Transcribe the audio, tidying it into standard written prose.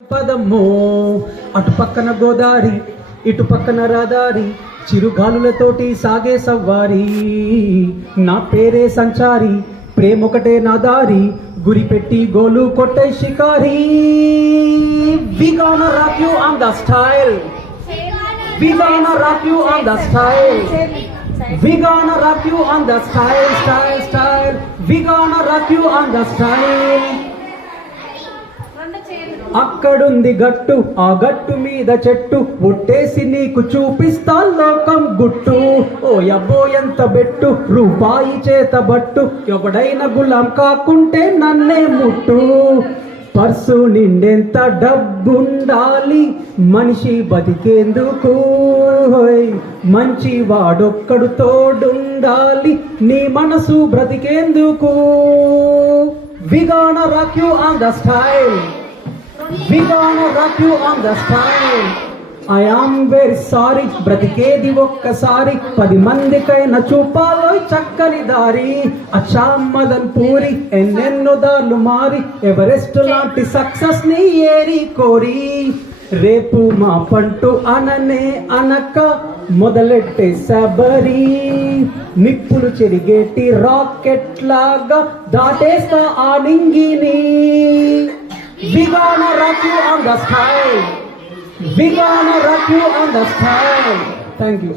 పదమ్మో అటు పక్కన గోదారి ఇటు పక్కన రహదారి చిరుగాలులతోటి సాగే సవ్వారి నా పేరే సంచారి ప్రేమొకటే నా దారి గురి పెట్టి గోలు కొట్టే shikari we gonna rock you on the style we gonna rock you on the style we gonna rock you on the style we gonna rock you on the style అక్కడుంది గట్టు ఆ గట్టు మీద చెట్టు ఒట్టేసి నీకు చూపిస్తా లోకం గుట్టు ఓ యబ్బో ఎంత బెట్టు రూపాయి చేత బట్టు ఎవడైనా గులాం కాకుంటే నన్నే ముట్టు పర్సు నిండెంత డబ్బుండాలి మనిషి బతికేందుకు మంచి వాడొక్కడు తోడుండాలి నీ మనసు బ్రతికేందుకు we gonna rock you on the style we gonna rock you on the style I am very sorry బ్రతికేది ఒక్కసారి 10 మందికైనా చూపాలో చక్కని దారి అచ్చాం మదన్ పూరి ఎన్నెన్నో దారులు మారి ఎవరెస్ట్ లాంటి సక్సెస్ ని ఏరి కోరి రేపు మా పంటు అననే అనక మొదలెట్టే సబరి నిప్పులు చెరిగేటి రాకెట్ లాగా దాటేస్తా ఆ నింగిని we gonna rock you on the style we gonna rock you on the style thank you